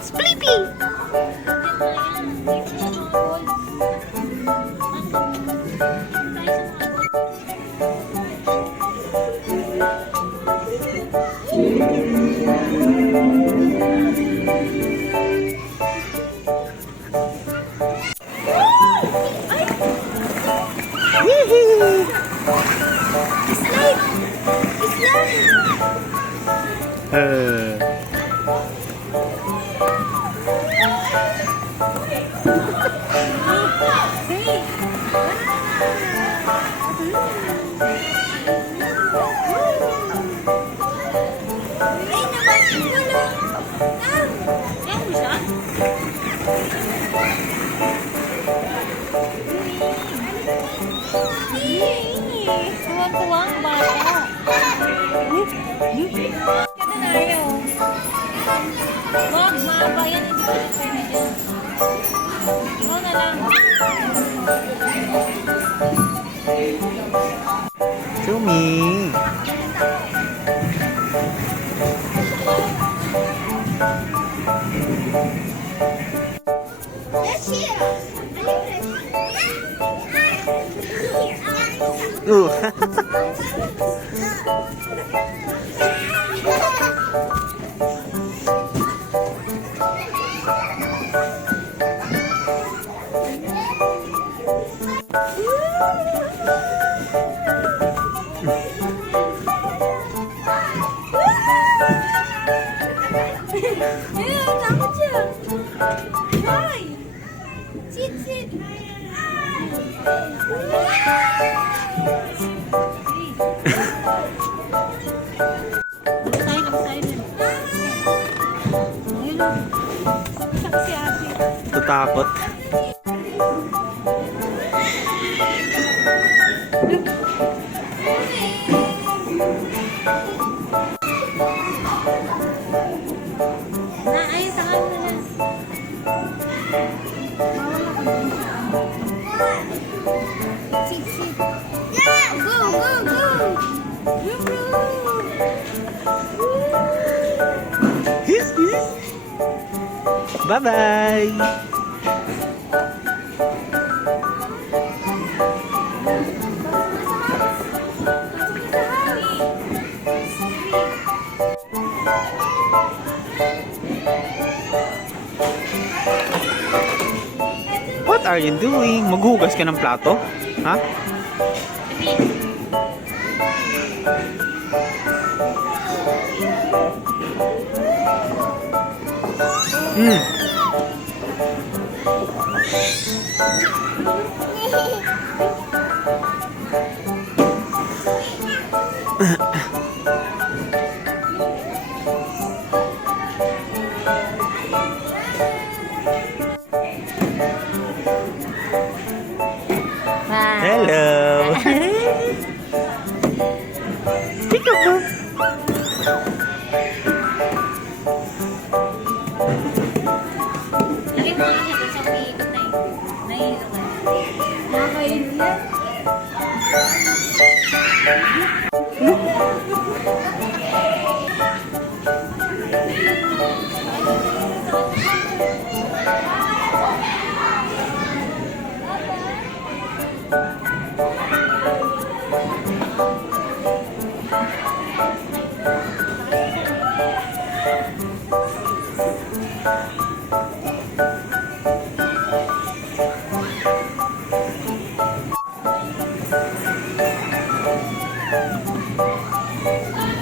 It's Blippi! Tuwang-tuwang bata. Kada na ayaw. Wag, maabayan. Hindi ko na pwede dyan. Ikaw na lang. Sumi! Takot siya. Hoy! Sit, sit. Tayo na tayo din. Ayun o. Siya si ate. Tatakot. Ayun sa kanya na. Sit, sit. Yeah! Go, go, go! Vroom, vroom. Bye-bye! What are you doing? Maghugas ka ng plato? Ha? Hello! Peekaboo! Lagay mo nga siya sa umiikot na yun. Nahihilo ka. Nakakain yan.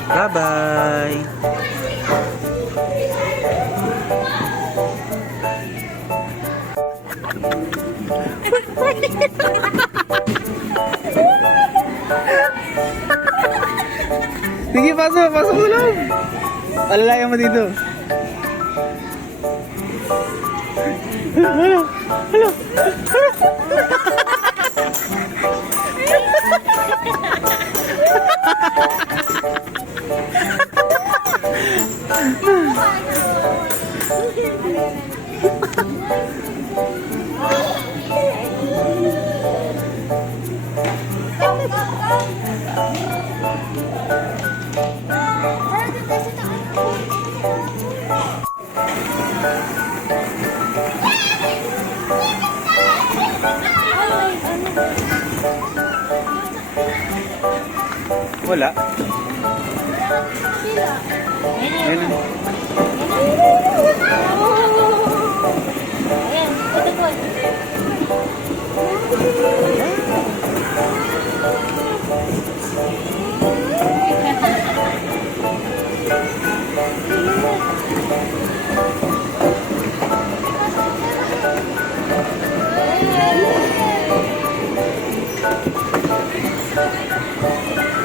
Bye-bye! Sige, pasok! Pasok mo lang! Alalayan mo dito. Hala! Hala! Hala! Wala. Sila. Ayun na. Ayan, ito po.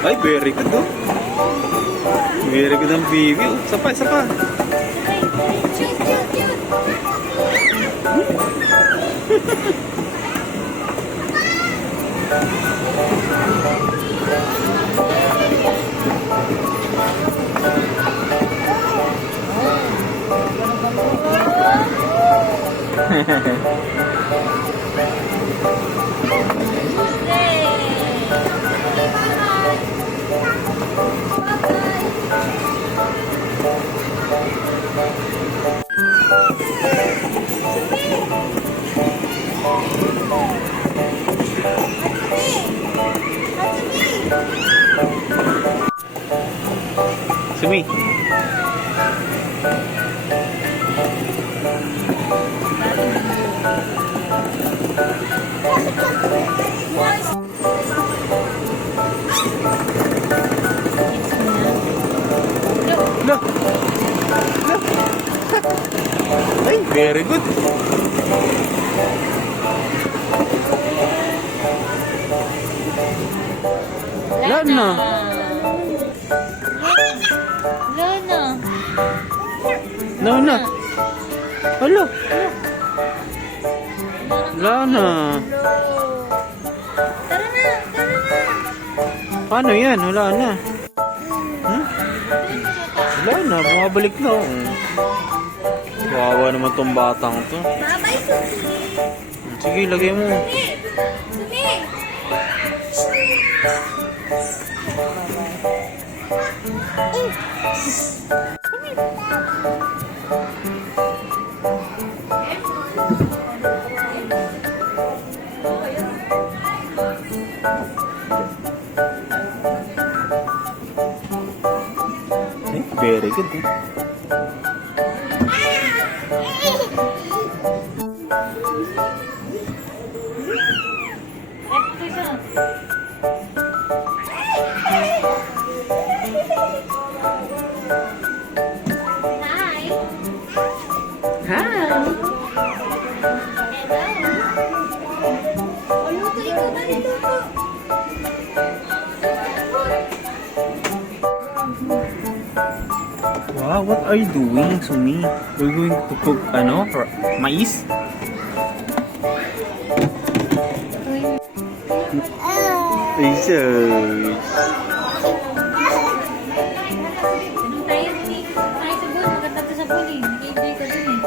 Ay, very good oh. Very good ang baby oh. Isa pa, isa pa. Cute, cute, cute. Sumi. Look. Look. Ay, very good. Lana. Lana. Lana. Hello. Lana. Tara na, tara na. Paano yan? Wala na. Hmm? Wala na. Bumabalik na. Oh. Kawawa naman tong batang to. Bye-bye, Suki. Sige, lagay mo. Suki. Very good. Eh? Ito siya. Hi. Hi. O, luto ikaw na luto. Wow, what are you doing, Sumi? You're going to cook, ano, mais? Research. Anong tayo, Mimi? Tayo sa bull. Maganda to sa bull eh. Nag-enjoy ka dun eh.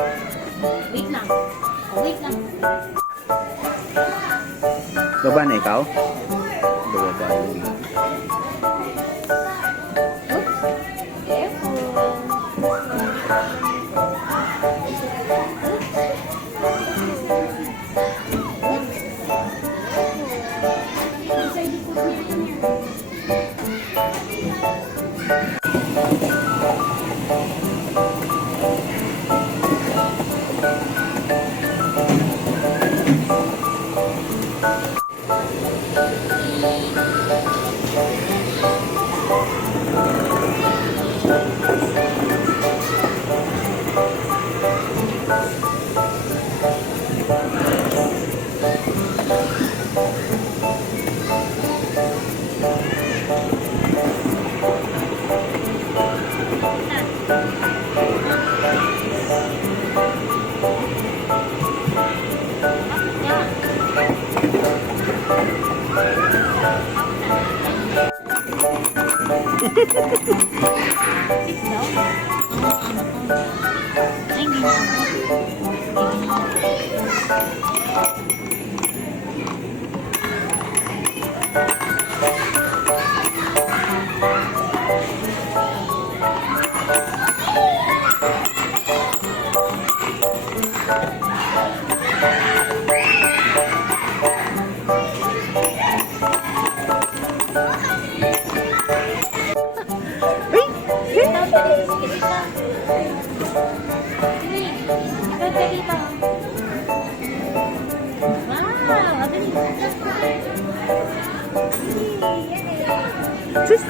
Wait lang. Oh, wait lang. Baba na ikaw? Baba yung Oops. Careful. dito. Sige. Ikaw ka dito. Wow! Adali. Sus!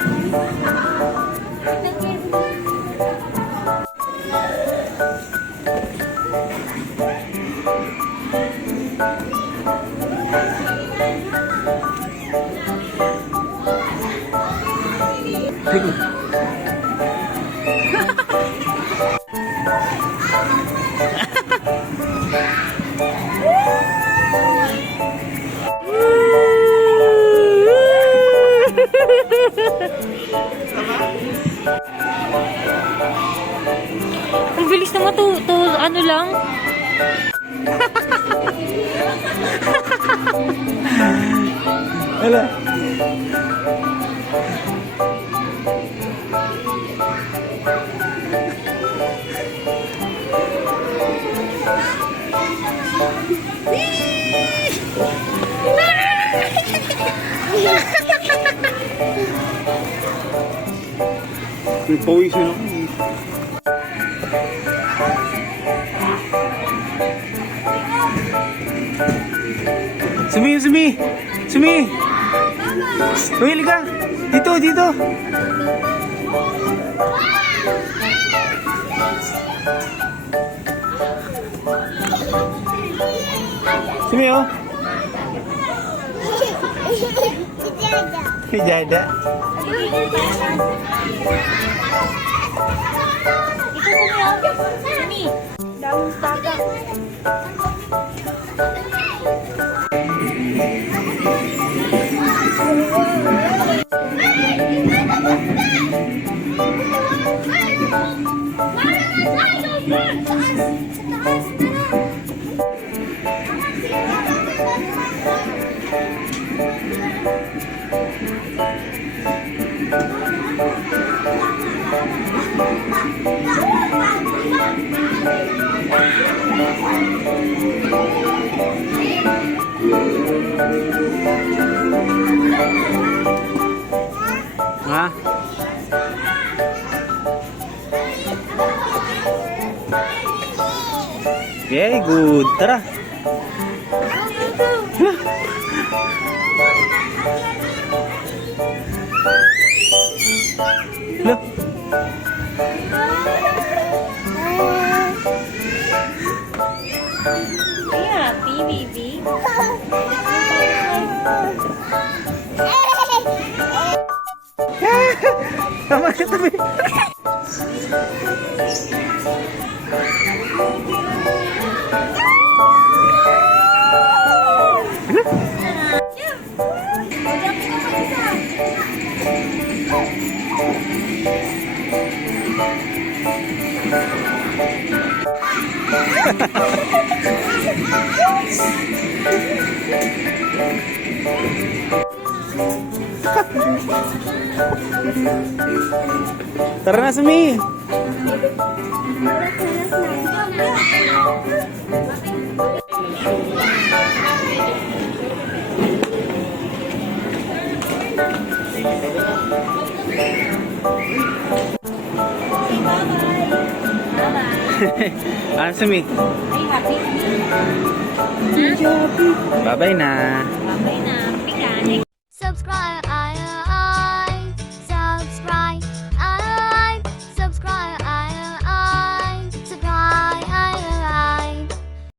Ang bilis naman to, ano lang. Wala. Pawisin ako. Sumi, Sumi! Sumi! Uy, liga! Dito, dito! Sumi, oh! Si Jada. Ito Sumi. Daming taga. Ha? Very good. Tara. Look. Are you happy, baby? Tama ka tabi. Tara na, Sumi. Ah, Sumi. Are you happy? Bye-bye na. Babay na. Pika. Subscribe.